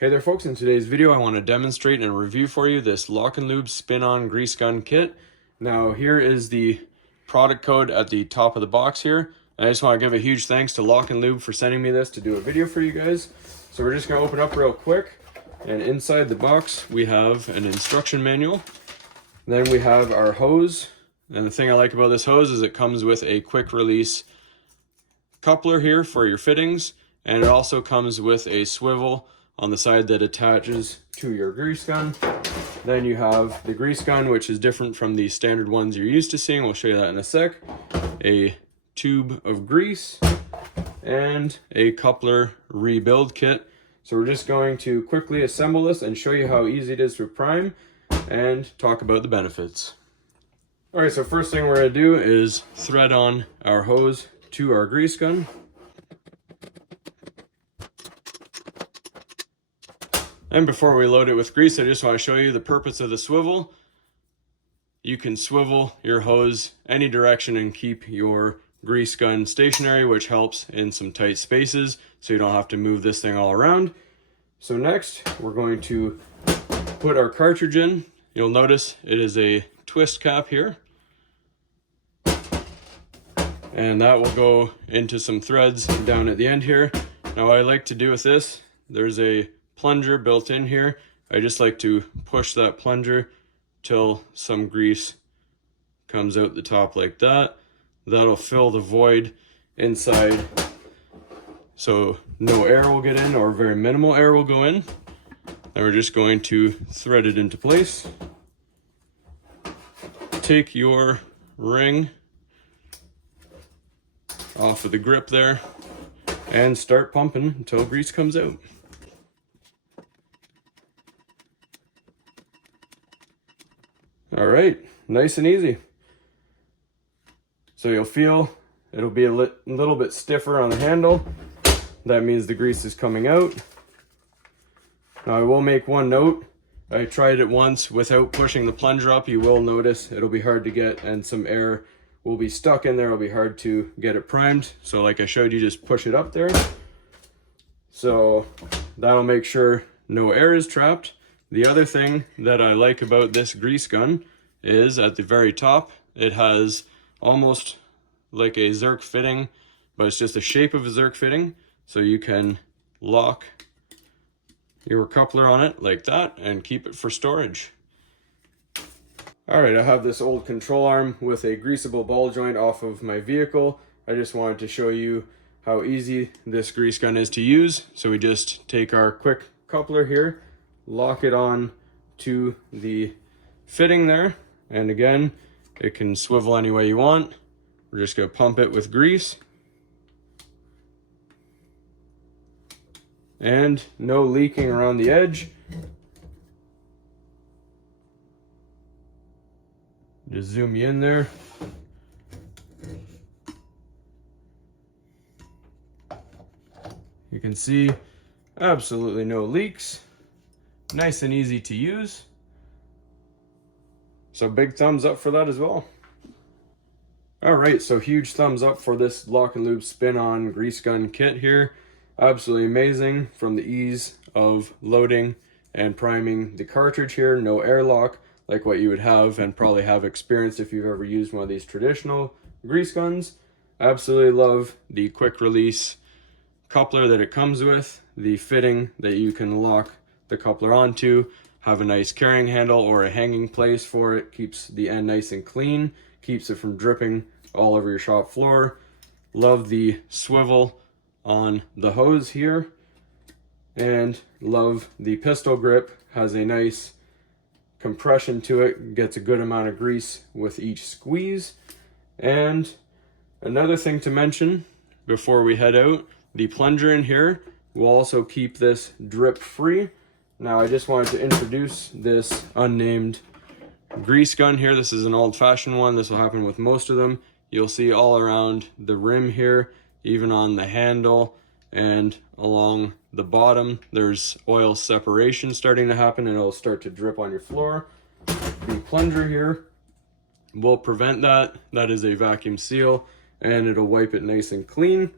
Hey there folks, in today's video I want to demonstrate and review for you this LockNLube spin-on grease gun kit. Now here is the product code at the top of the box here. And I just want to give a huge thanks to LockNLube for sending me this to do a video for you guys. So we're just going to open up real quick, and inside the box we have an instruction manual. Then we have our hose, and the thing I like about this hose is it comes with a quick release coupler here for your fittings, and it also comes with a swivel on the side that attaches to your grease gun. Then you have the grease gun, which is different from the standard ones you're used to seeing. We'll show you that in a sec. A tube of grease and a coupler rebuild kit. So we're just going to quickly assemble this and show you how easy it is to prime and talk about the benefits. All right, so first thing we're gonna do is thread on our hose to our grease gun. And before we load it with grease, I just want to show you the purpose of the swivel. You can swivel your hose any direction and keep your grease gun stationary, which helps in some tight spaces, so you don't have to move this thing all around. So next, we're going to put our cartridge in. You'll notice it is a twist cap here. And that will go into some threads down at the end here. Now what I like to do with this, there's a plunger built in here. I just like to push that plunger till some grease comes out the top like that. That'll fill the void inside, so no air will get in, or very minimal air will go in. Then we're just going to thread it into place. Take your ring off of the grip there and start pumping until grease comes out. All right, nice and easy. So you'll feel it'll be a little bit stiffer on the handle. That means the grease is coming out. Now I will make one note. I tried it once without pushing the plunger up. You will notice it'll be hard to get, and some air will be stuck in there. It'll be hard to get it primed. So like I showed you, just push it up there. So that'll make sure no air is trapped. The other thing that I like about this grease gun is at the very top, it has almost like a Zerk fitting, but it's just the shape of a Zerk fitting. So you can lock your coupler on it like that and keep it for storage. All right, I have this old control arm with a greasable ball joint off of my vehicle. I just wanted to show you how easy this grease gun is to use. So we just take our quick coupler here, lock it on to the fitting there, and again it can swivel any way you want. We're just going to pump it with grease, and no leaking around the edge. Just zoom you in there. You can see absolutely no leaks. Nice and easy to use. So big thumbs up for that as well. All right, so huge thumbs up for this LockNLube spin-on grease gun kit here. Absolutely amazing, from the ease of loading and priming the cartridge here. No airlock like what you would have and probably have experienced if you've ever used one of these traditional grease guns. Absolutely love the quick release coupler that it comes with, the fitting that you can lock the coupler onto, have a nice carrying handle or a hanging place for it, keeps the end nice and clean, keeps it from dripping all over your shop floor. Love the swivel on the hose here, and love the pistol grip. Has a nice compression to it, gets a good amount of grease with each squeeze. And another thing to mention before we head out, the plunger in here will also keep this drip free. Now I just wanted to introduce this unnamed grease gun here. This is an old-fashioned one. This will happen with most of them. You'll see all around the rim here, even on the handle and along the bottom, there's oil separation starting to happen, and it'll start to drip on your floor. The plunger here will prevent that. That is a vacuum seal, and it'll wipe it nice and clean.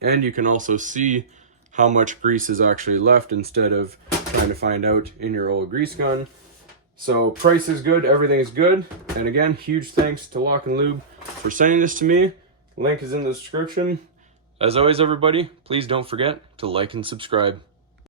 And you can also see how much grease is actually left instead of trying to find out in your old grease gun. So price is good, everything is good. And again, huge thanks to LockNLube for sending this to me. Link is in the description. As always, everybody, please don't forget to like and subscribe.